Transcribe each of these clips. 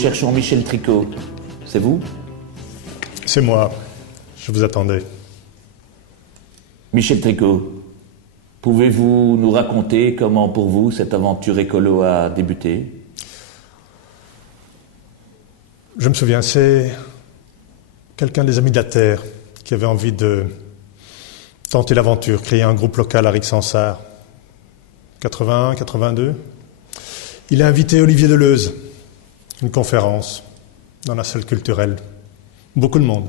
cherchons Michel Tricot. C'est vous? C'est moi. Je vous attendais. Michel Tricot, pouvez-vous nous raconter comment pour vous cette aventure écolo a débuté? Je me souviens, c'est quelqu'un des Amis de la Terre qui avait envie de tenter l'aventure, créer un groupe local à Rixensart. 81, 82. Il a invité Olivier Deleuze, une conférence dans la salle culturelle. Beaucoup de monde.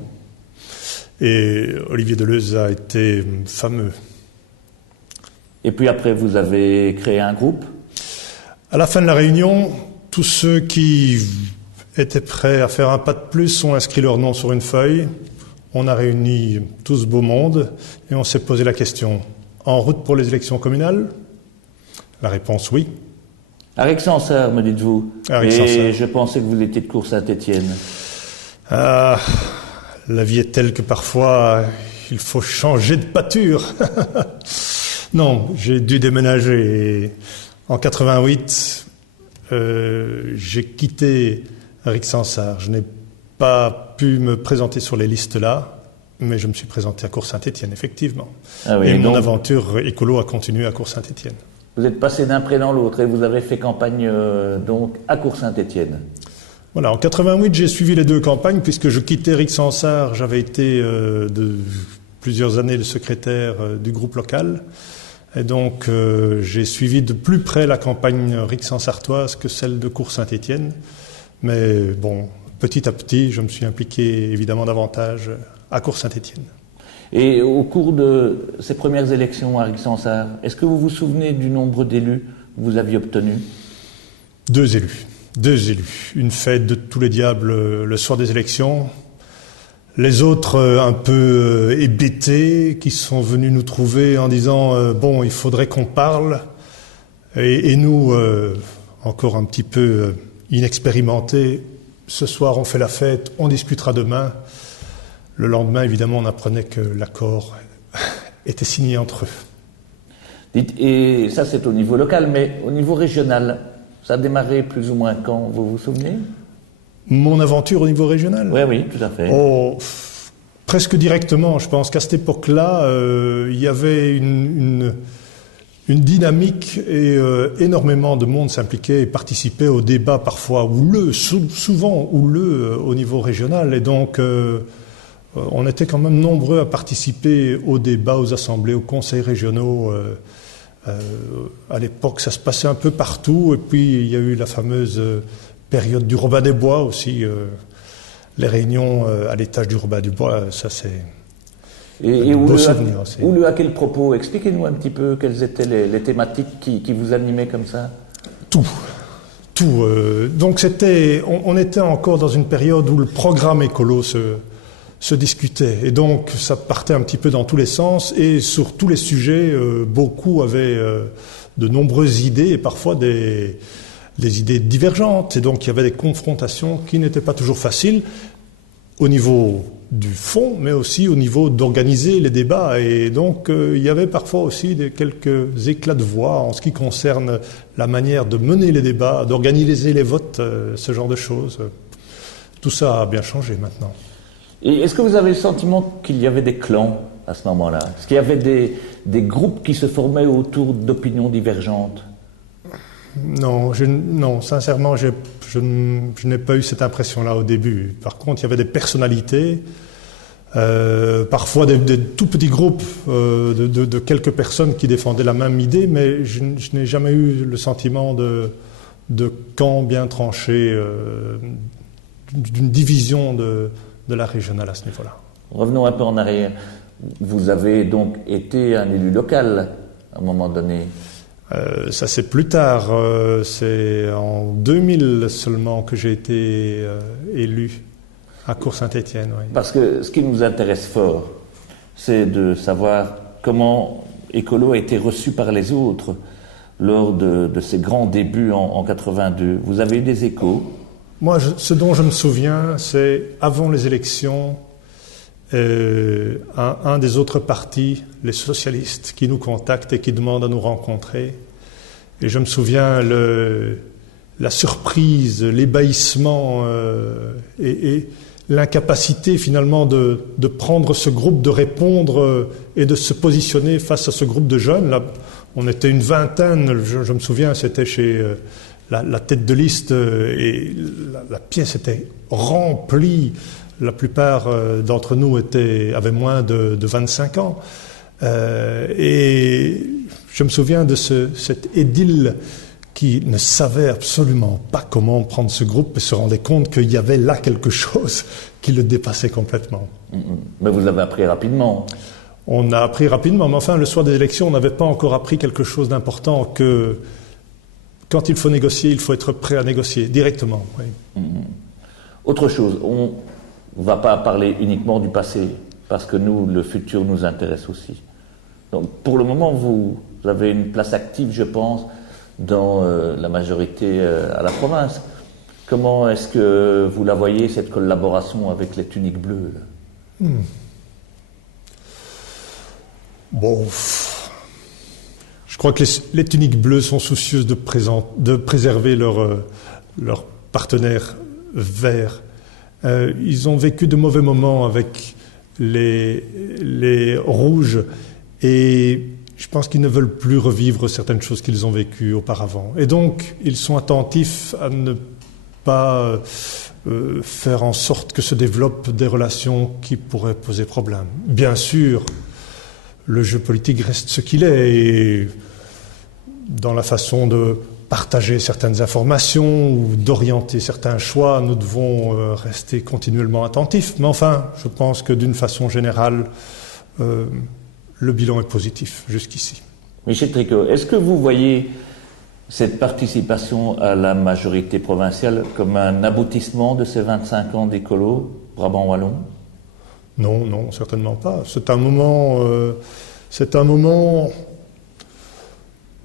Et Olivier Deleuze a été fameux. Et puis après, vous avez créé un groupe? À la fin de la réunion, tous ceux qui étaient prêts à faire un pas de plus ont inscrit leur nom sur une feuille. On a réuni tout ce beau monde et on s'est posé la question. En route pour les élections communales? La réponse oui. À Rixensart, me dites-vous. Et je pensais que vous étiez de Cours-Saint-Étienne. Ah, la vie est telle que parfois il faut changer de pâture. Non, j'ai dû déménager. En 88, j'ai quitté Rixensart. Je n'ai pas pu me présenter sur les listes là, mais je me suis présenté à Cours-Saint-Étienne, effectivement. Ah oui, et mon aventure écolo a continué à Cours-Saint-Étienne. Vous êtes passé d'un pré dans l'autre et vous avez fait campagne donc à Cours-Saint-Étienne. Voilà, en 88, j'ai suivi les deux campagnes puisque je quittais Rixensart. J'avais été de plusieurs années le secrétaire du groupe local. Et donc, j'ai suivi de plus près la campagne rixensartoise que celle de Cours-Saint-Étienne. Mais bon, petit à petit, je me suis impliqué évidemment davantage à Cours-Saint-Étienne. Et au cours de ces premières élections à Rixensart, est-ce que vous vous souvenez du nombre d'élus que vous aviez obtenus? 2 élus. 2 élus. Une fête de tous les diables le soir des élections. Les autres un peu hébétés qui sont venus nous trouver en disant bon, il faudrait qu'on parle. Et nous, encore un petit peu inexpérimentés, ce soir on fait la fête, on discutera demain. Le lendemain, évidemment, on apprenait que l'accord était signé entre eux. Et ça, c'est au niveau local, mais au niveau régional, ça a démarré plus ou moins quand, vous vous souvenez? Mon aventure au niveau régional? Oui, oui, tout à fait. Oh, presque directement. Je pense qu'à cette époque-là, il y avait une dynamique et énormément de monde s'impliquait et participait au débat parfois houleux, souvent houleux au niveau régional. Et donc, on était quand même nombreux à participer aux débats, aux assemblées, aux conseils régionaux. À l'époque, ça se passait un peu partout. Et puis, il y a eu la fameuse période du Robin des Bois aussi. Les réunions à l'étage du Robin des Bois, ça c'est un beau souvenir aussi. Houleux à quel propos? Expliquez-nous un petit peu quelles étaient les thématiques qui vous animaient comme ça. Tout. Donc on était encore dans une période où le programme écolo se discutait. Et donc, ça partait un petit peu dans tous les sens. Et sur tous les sujets, beaucoup avaient de nombreuses idées et parfois des idées divergentes. Et donc, il y avait des confrontations qui n'étaient pas toujours faciles au niveau du fond, mais aussi au niveau d'organiser les débats. Et donc, il y avait parfois aussi quelques éclats de voix en ce qui concerne la manière de mener les débats, d'organiser les votes, ce genre de choses. Tout ça a bien changé maintenant. Et est-ce que vous avez le sentiment qu'il y avait des clans à ce moment-là? Est-ce qu'il y avait des groupes qui se formaient autour d'opinions divergentes? Non, sincèrement, je n'ai pas eu cette impression-là au début. Par contre, il y avait des personnalités, parfois des tout petits groupes de quelques personnes qui défendaient la même idée, mais je n'ai jamais eu le sentiment de camp bien tranché, d'une division de la régionale à ce niveau-là. Revenons un peu en arrière. Vous avez donc été un élu local à un moment donné. Ça c'est plus tard, c'est en 2000 seulement que j'ai été élu à Cours-Saint-Étienne. Oui. Parce que ce qui nous intéresse fort, c'est de savoir comment Écolo a été reçu par les autres lors de ses grands débuts en 82. Vous avez eu des échos? Moi, ce dont je me souviens, c'est avant les élections, un des autres partis, les socialistes, qui nous contactent et qui demandent à nous rencontrer. Et je me souviens la surprise, l'ébahissement et l'incapacité finalement de prendre ce groupe, de répondre et de se positionner face à ce groupe de jeunes. Là, on était une vingtaine, je me souviens, c'était chez la tête de liste et la pièce était remplie. La plupart d'entre nous avaient moins de 25 ans. Et je me souviens de cet édile qui ne savait absolument pas comment prendre ce groupe et se rendait compte qu'il y avait là quelque chose qui le dépassait complètement. Mais vous avez appris rapidement. On a appris rapidement, mais enfin, le soir des élections, on n'avait pas encore appris quelque chose d'important, que quand il faut négocier, il faut être prêt à négocier directement. Oui. Autre chose, on ne va pas parler uniquement du passé, parce que nous, le futur nous intéresse aussi. Donc, pour le moment, vous avez une place active, je pense, dans la majorité à la province. Comment est-ce que vous la voyez, cette collaboration avec les tuniques bleues? Bon, je crois que les tuniques bleues sont soucieuses de préserver leurs partenaires verts. Ils ont vécu de mauvais moments avec les rouges et je pense qu'ils ne veulent plus revivre certaines choses qu'ils ont vécues auparavant. Et donc, ils sont attentifs à ne pas faire en sorte que se développent des relations qui pourraient poser problème. Bien sûr, le jeu politique reste ce qu'il est et dans la façon de partager certaines informations ou d'orienter certains choix, nous devons rester continuellement attentifs. Mais enfin, je pense que d'une façon générale, le bilan est positif jusqu'ici. Michel Tricot, est-ce que vous voyez cette participation à la majorité provinciale comme un aboutissement de ces 25 ans d'écolo, Brabant Wallon? Non, non, certainement pas. C'est un moment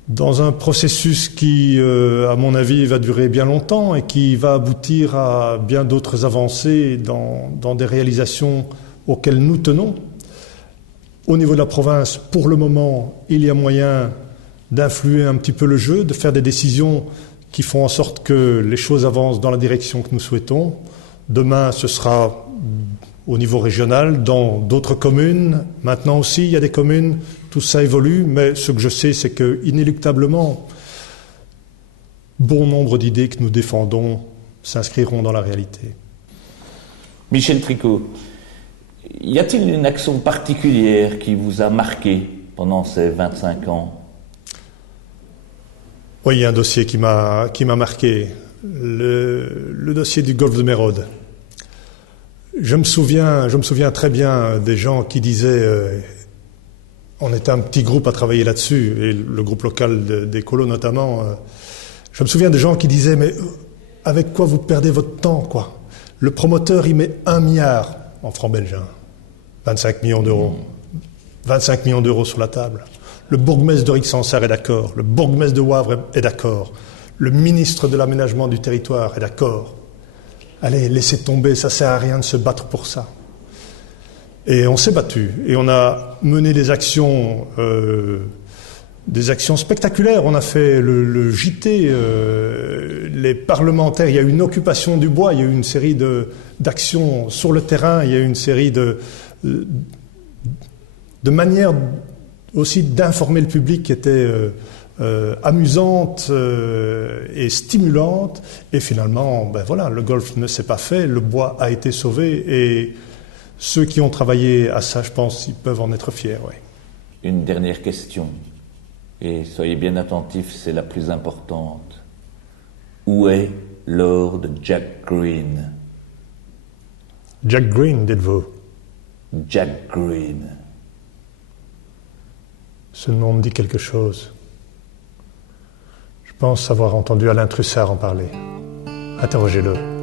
dans un processus qui, à mon avis, va durer bien longtemps et qui va aboutir à bien d'autres avancées dans des réalisations auxquelles nous tenons. Au niveau de la province, pour le moment, il y a moyen d'influer un petit peu le jeu, de faire des décisions qui font en sorte que les choses avancent dans la direction que nous souhaitons. Demain, ce sera au niveau régional, dans d'autres communes. Maintenant aussi, il y a des communes, tout ça évolue, mais ce que je sais, c'est que, inéluctablement, bon nombre d'idées que nous défendons s'inscriront dans la réalité. Michel Tricot, y a-t-il une action particulière qui vous a marqué pendant ces 25 ans? Oui, il y a un dossier qui m'a marqué, le dossier du golfe de Mérode. Je me souviens très bien des gens qui disaient, on était un petit groupe à travailler là-dessus, et le groupe local des colos notamment, je me souviens des gens qui disaient, mais avec quoi vous perdez votre temps, quoi? Le promoteur, il met 1 milliard en francs belges, 25 millions d'euros. 25 millions d'euros sur la table. Le bourgmestre de Rixensart est d'accord, le bourgmestre de Wavre est d'accord, le ministre de l'aménagement du territoire est d'accord. Allez, laissez tomber, ça sert à rien de se battre pour ça. Et on s'est battu, et on a mené des actions spectaculaires. On a fait le JT, les parlementaires, il y a eu une occupation du bois, il y a eu une série d'actions sur le terrain, il y a eu une série de manières aussi d'informer le public qui étaient amusantes et stimulantes. Et finalement, ben voilà, le golf ne s'est pas fait, le bois a été sauvé, et ceux qui ont travaillé à ça, je pense, ils peuvent en être fiers. Oui. Une dernière question, et soyez bien attentifs, c'est la plus importante. Où est Lord Jack Green? Jack Green, dites-vous? Jack Green. Ce nom me dit quelque chose. Je pense avoir entendu Alain Trussard en parler. Interrogez-le.